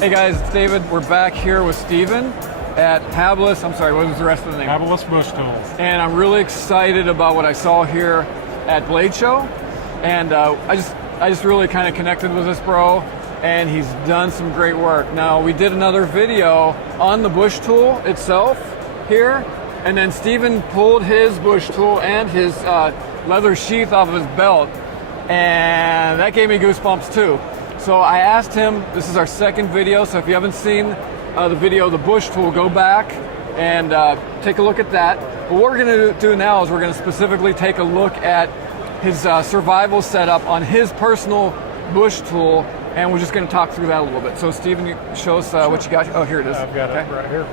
Hey guys, it's David. We're back here with Steven at Habilis. I'm sorry, what was the rest of the name? Habilis Bushtool. And I'm really excited about what I saw here at Blade Show. And I just really kind of connected with this bro, and he's done some great work. Now, we did another video on the bush tool itself here, and then Steven pulled his bush tool and his leather sheath off of his belt, and that gave me goosebumps too. So I asked him, this is our second video, so if you haven't seen the video of the bush tool, go back and take a look at that. But what we're gonna do now is we're gonna specifically take a look at his survival setup on his personal bush tool, and we're just gonna talk through that a little bit. So Steven, you show us what you got. Oh, here it is. I've got it right here.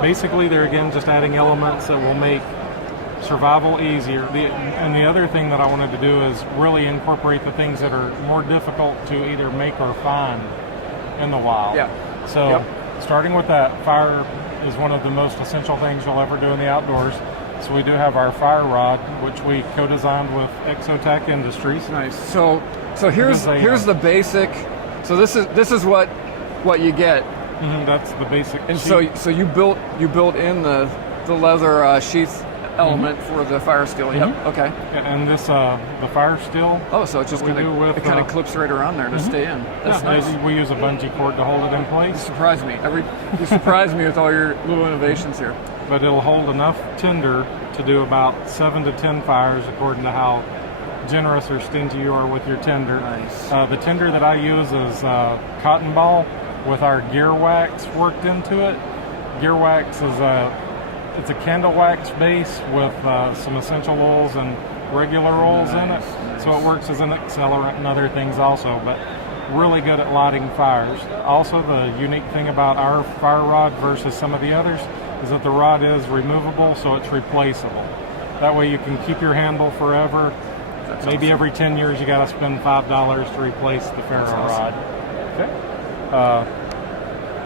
Basically, they're again just adding elements that will make survival easier. And the other thing that I wanted to do is really incorporate the things that are more difficult to either make or find in the wild. Yeah. So starting with that, fire is one of the most essential things you'll ever do in the outdoors. So we do have our fire rod, which we co-designed with Exotech Industries. Nice. So here's the basic. So this is what you get. Mm-hmm, that's the basic. And sheath. so you built in the leather sheath element for the fire steel. Yep. Okay. And this the fire steel. Oh, so it's just kind of clips right around there to stay in. That's nice. We use a bungee cord to hold it in place. You surprise me. You surprise me with all your little innovations here. But it'll hold enough tinder to do about 7 to 10 fires, according to how generous or stingy you are with your tinder. Nice. The tinder that I use is cotton ball with our gear wax worked into it. Gear wax is it's a candle wax base with some essential oils and regular oils in it. Nice. So it works as an accelerant and other things also, but really good at lighting fires. Also, the unique thing about our fire rod versus some of the others is that the rod is removable, so it's replaceable. That way you can keep your handle forever. That's Maybe awesome. every 10 years you got to spend $5 to replace the ferro rod. Okay.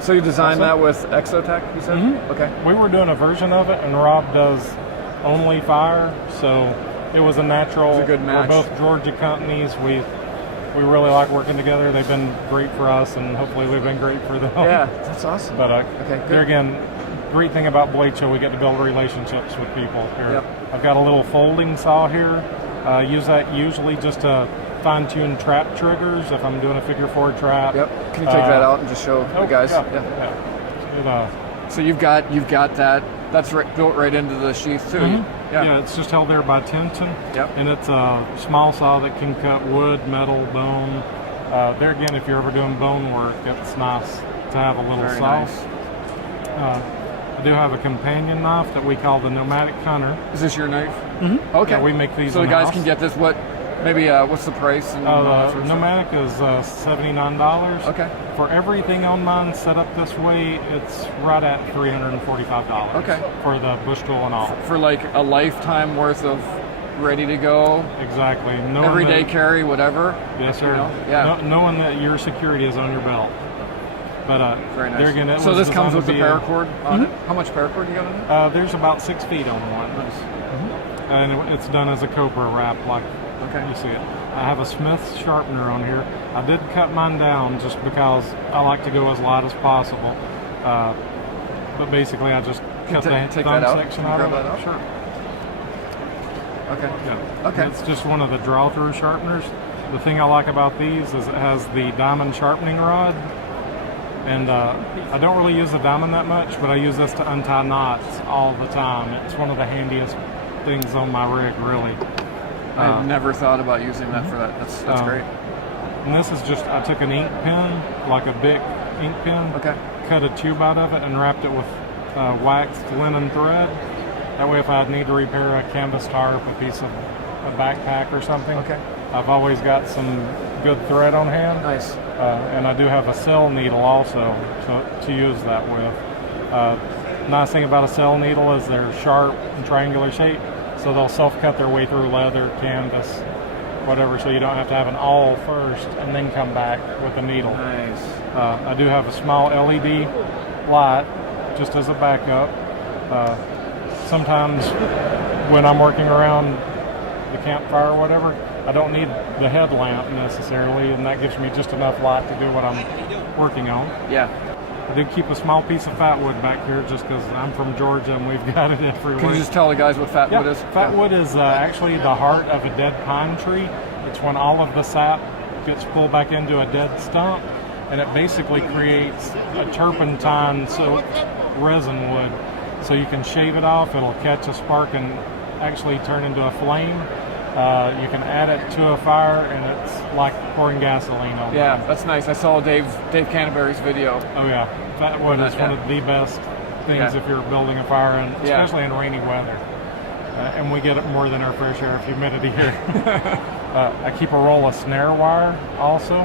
So you designed that with Exotech, you said? Mm-hmm. Okay. We were doing a version of it, and Rob does only fire, so it was a natural. It was a good match. We're both Georgia companies. We really like working together. They've been great for us, and hopefully we've been great for them. Yeah, that's awesome. But okay, good. there again, great thing about Blade Show, we get to build relationships with people here. Yep. I've got a little folding saw here. Use that usually just to fine-tune trap triggers if I'm doing a figure 4 trap. Yep. Can you take that out and just show the guys? Yeah. So you've got that. That's built right into the sheath too. Mm-hmm. Yeah, it's just held there by tension. Yep. And it's a small saw that can cut wood, metal, bone. There again, if you're ever doing bone work, it's nice to have a little Very saw. nice. I do have a companion knife that we call the Nomadic Hunter. Is this your knife? Mm-hmm. Okay. Yeah, we make these. So the guys in-house. can get this. What's the price? And all that sort of stuff? Nomadic is $79. Okay. For everything on mine set up this way, it's right at $345. Okay. For the bush tool and all. For like a lifetime worth of ready to go. Exactly. Everyday carry, whatever. Yes, sir. You know? Yeah. Knowing that your security is on your belt. But very nice. there again, so this comes with the paracord on it? How much paracord you got on it? There's about 6 feet on one. Nice. And it's done as a Cobra wrap, like you see it. I have a Smith sharpener on here. I did cut mine down just because I like to go as light as possible. But basically, I just cut the thumb section out of it. Sure. Okay. Yeah. Okay. It's just one of the draw-through sharpeners. The thing I like about these is it has the diamond sharpening rod. And I don't really use the diamond that much, but I use this to untie knots all the time. It's one of the handiest things on my rig, really. I've never thought about using that for that. That's great. And this is just, I took an ink pen, like a big ink pen, cut a tube out of it, and wrapped it with waxed linen thread. That way if I need to repair a canvas tarp, a piece of a backpack or something, I've always got some good thread on hand. Nice. And I do have a cell needle also to use that with. Nice thing about a cell needle is they're sharp and triangular shape, so they'll self-cut their way through leather, canvas, whatever, so you don't have to have an awl first and then come back with a needle. Nice. I do have a small LED light just as a backup. Sometimes when I'm working around the campfire or whatever, I don't need the headlamp necessarily, and that gives me just enough light to do what I'm working on. Yeah. I do keep a small piece of fat wood back here just because I'm from Georgia and we've got it everywhere. Can you just tell the guys what fat wood is? Fat wood is actually the heart of a dead pine tree. It's when all of the sap gets pulled back into a dead stump, and it basically creates a turpentine-soaked resin wood. So you can shave it off, it'll catch a spark and actually turn into a flame. You can add it to a fire, and it's like pouring gasoline on it. Yeah, that's nice. I saw Dave Canterbury's video. Oh yeah, fat wood is one of the best things if you're building a fire, and especially in rainy weather. And we get it more than our fair share of humidity here. I keep a roll of snare wire also.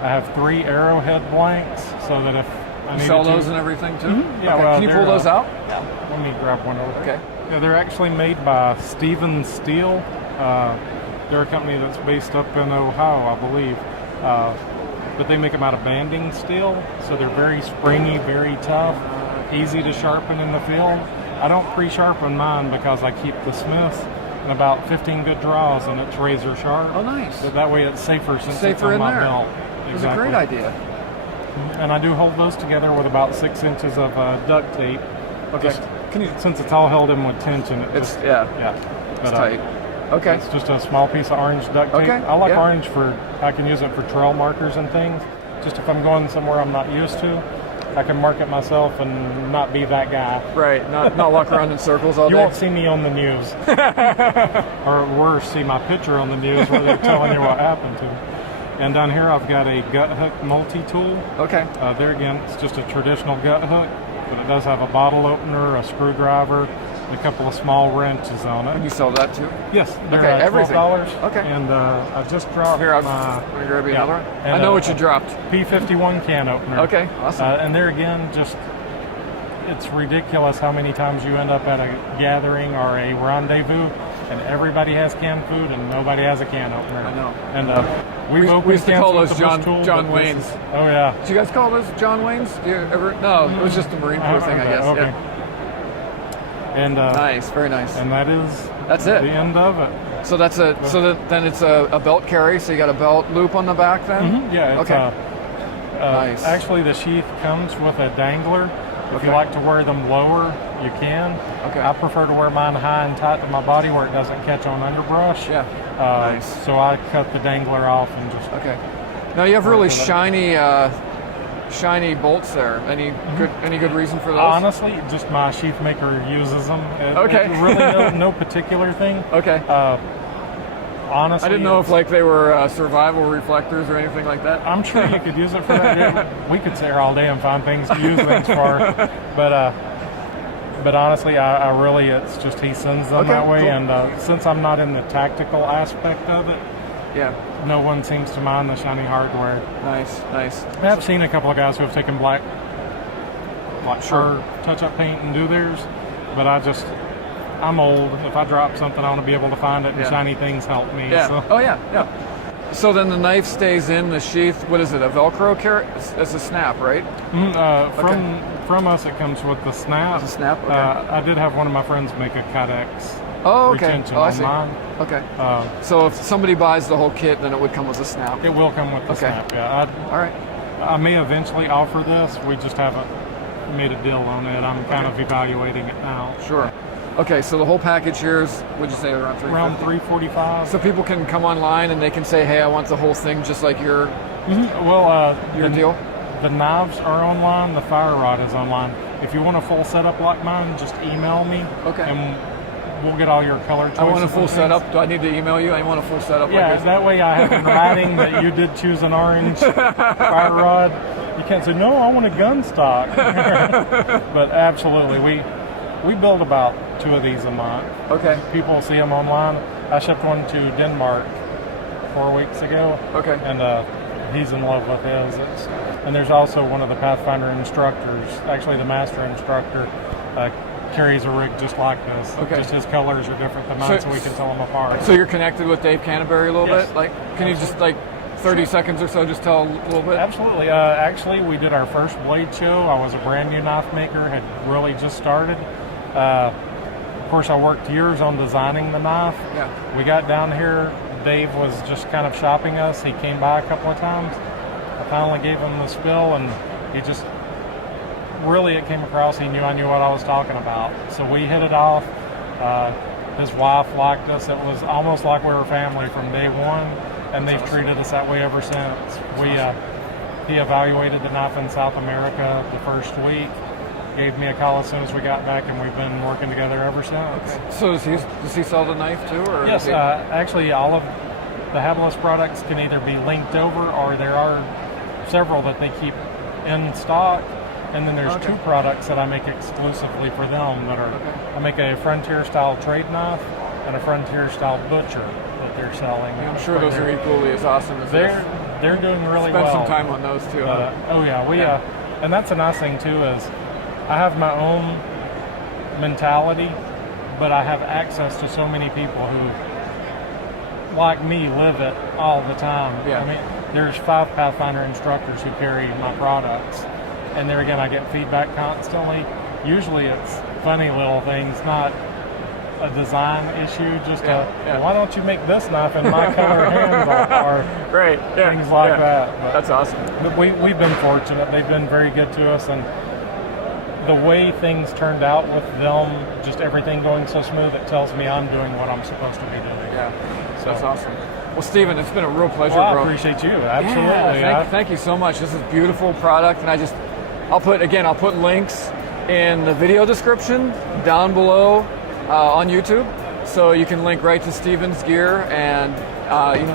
I have 3 arrowhead blanks so that if I need to sell those and everything too? Mm-hmm. Yeah, okay. well, Can you pull those out? Yeah, let me grab one over. Okay. Yeah, they're actually made by Stevens Steel. They're a company that's based up in Ohio, I believe. But they make them out of banding steel, so they're very springy, very tough, easy to sharpen in the field. I don't pre-sharpen mine because I keep the Smith in about 15 good draws, and it's razor sharp. Oh, nice. But that way it's safer since it's Safer on in my there. belt. It's a great idea. And I do hold those together with about 6 inches of duct tape. Okay. Since it's all held in with tension, It's tight. Okay. It's just a small piece of orange duct tape. Okay. I like orange I can use it for trail markers and things. Just if I'm going somewhere I'm not used to, I can mark it myself and not be that guy. Right. Not walk around in circles all day. You won't see me on the news. Or worse, see my picture on the news where they're telling you what happened to me. And down here I've got a gut hook multi-tool. Okay. There again, it's just a traditional gut hook, but it does have a bottle opener, a screwdriver, and a couple of small wrenches on it. Can you sell that too? Yes, they're everything. $12. Okay. And I just dropped Here, I'll grab you another one. I know what you dropped. P51 can opener. Okay, awesome. And there again, it's ridiculous how many times you end up at a gathering or a rendezvous and everybody has canned food and nobody has a can opener. I know. And we used to call those John Bushtool, Wayne's. Oh yeah. Did you guys call those John Wayne's? Do you ever? No, it was just a Marine Corps thing, I guess. Okay. Yeah. And nice, very nice. And that's it. The end of it. So then it's a belt carry. So you got a belt loop on the back then. Mm-hmm. Yeah. It's, okay. Nice. Actually, the sheath comes with a dangler. If you like to wear them lower, you can. Okay. I prefer to wear mine high and tight to my body where it doesn't catch on underbrush. Yeah. Nice. So I cut the dangler off and just. Okay. Now you have really shiny bolts there. Any good reason for those? Honestly, just my sheath maker uses them. Okay. Really no particular thing. Okay. Honestly, I didn't know if they were survival reflectors or anything like that. I'm sure you could use it for that. Yeah, we could sit here all day and find things to use things for. But honestly, I really, it's just he sends them that way. Cool. And since I'm not in the tactical aspect of it, no one seems to mind the shiny hardware. Nice. I've seen a couple of guys who have taken black touch-up paint and do theirs, but I'm old. If I drop something, I want to be able to find it, and shiny things help me. Yeah. So. Oh, yeah. So then the knife stays in the sheath. What is it, a Velcro carry? It's a snap, right? From us, it comes with the snap. It's a snap? Okay. I did have one of my friends make a Kydex retention I see. on mine. Okay. So if somebody buys the whole kit, then it would come with a snap? It will come with the snap, yeah. All right. I may eventually offer this. We just haven't made a deal on it. I'm kind of evaluating it now. Sure. Okay, so the whole package here is, would you say, around $350? Around $345. So people can come online and they can say, hey, I want the whole thing just like your deal? The knives are online, the fire rod is online. If you want a full setup like mine, just email me. Okay. And we'll get all your color choices. I want a full setup. Do I need to email you? I want a full setup. Yeah, that way I have in writing that you did choose an orange fire rod. You can't say, no, I want a gun stock. But absolutely, we build about 2 of these a month. Okay. People see them online. I shipped one to Denmark 4 weeks ago. Okay. And he's in love with his. And there's also one of the Pathfinder instructors, actually the master instructor, carries a rig just like this. Okay. Just his colors are different than mine, so we can tell them apart. So you're connected with Dave Canterbury a little bit? Can you just 30 seconds or so just tell a little bit? Absolutely. Actually, we did our first blade show. I was a brand new knife maker, had really just started. Of course, I worked years on designing the knife. Yeah. We got down here, Dave was just kind of shopping us. He came by a couple of times. I finally gave him the spill, and he just really, it came across. He knew I knew what I was talking about. So we hit it off. His wife liked us. It was almost like we were family from day one, and they've treated us that way ever since. He evaluated the knife in South America the first week, gave me a call as soon as we got back, and we've been working together ever since. Okay. So does he sell the knife too? Or yes, actually all of the Habilis products can either be linked over, or there are several that they keep in stock. And then there's two products that I make exclusively for them that are, I make a Frontier style trade knife and a Frontier style butcher that they're selling. I'm sure those are equally as awesome as they're doing really well. Spend some time on those too. Oh yeah, and that's a nice thing too, is I have my own mentality, but I have access to so many people who, like me, live it all the time. Yeah. I mean, there's 5 Pathfinder instructors who carry my products. And there again, I get feedback constantly. Usually it's funny little things, not a design issue, just why don't you make this knife in my color handle, or things like that. But, that's awesome. But we've been fortunate. They've been very good to us, and the way things turned out with them, just everything going so smooth, it tells me I'm doing what I'm supposed to be doing. Yeah, so that's awesome. Well, Steven, it's been a real pleasure, well, bro. I appreciate you. Absolutely. Yeah, thank you so much. This is a beautiful product, and I'll put links in the video description down below on YouTube, so you can link right to Steven's gear. And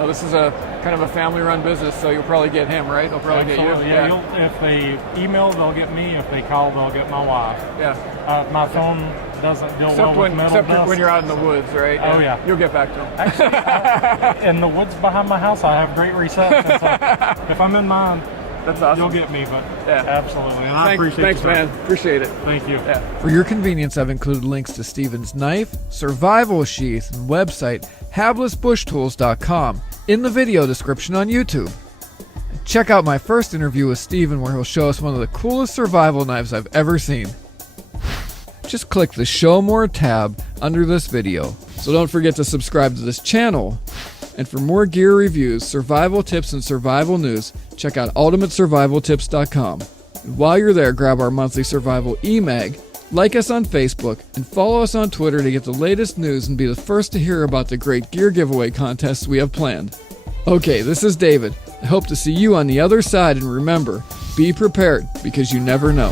this is a kind of a family-run business, so you'll probably get him, right? They'll probably Absolutely. get you. Yeah. If they email, they'll get me. If they call, they'll get my wife. Yeah. My phone doesn't deal well with metal dust. When you're out in the woods, right? Oh yeah. You'll get back to them. Actually, in the woods behind my house, I have great reception. So if I'm in mine, that's awesome. You'll get me, but absolutely. And I appreciate Thanks, man. Appreciate it. Thank you. Yeah. For your convenience, I've included links to Steven's knife, survival sheath, and website, HabilisBushTools.com, in the video description on YouTube. Check out my first interview with Steven, where he'll show us one of the coolest survival knives I've ever seen. Just click the Show More tab under this video. So don't forget to subscribe to this channel. And for more gear reviews, survival tips, and survival news, check out UltimateSurvivalTips.com. And while you're there, grab our monthly survival e-mag, like us on Facebook, and follow us on Twitter to get the latest news and be the first to hear about the great gear giveaway contests we have planned. Okay, this is David. I hope to see you on the other side, and remember, be prepared, because you never know.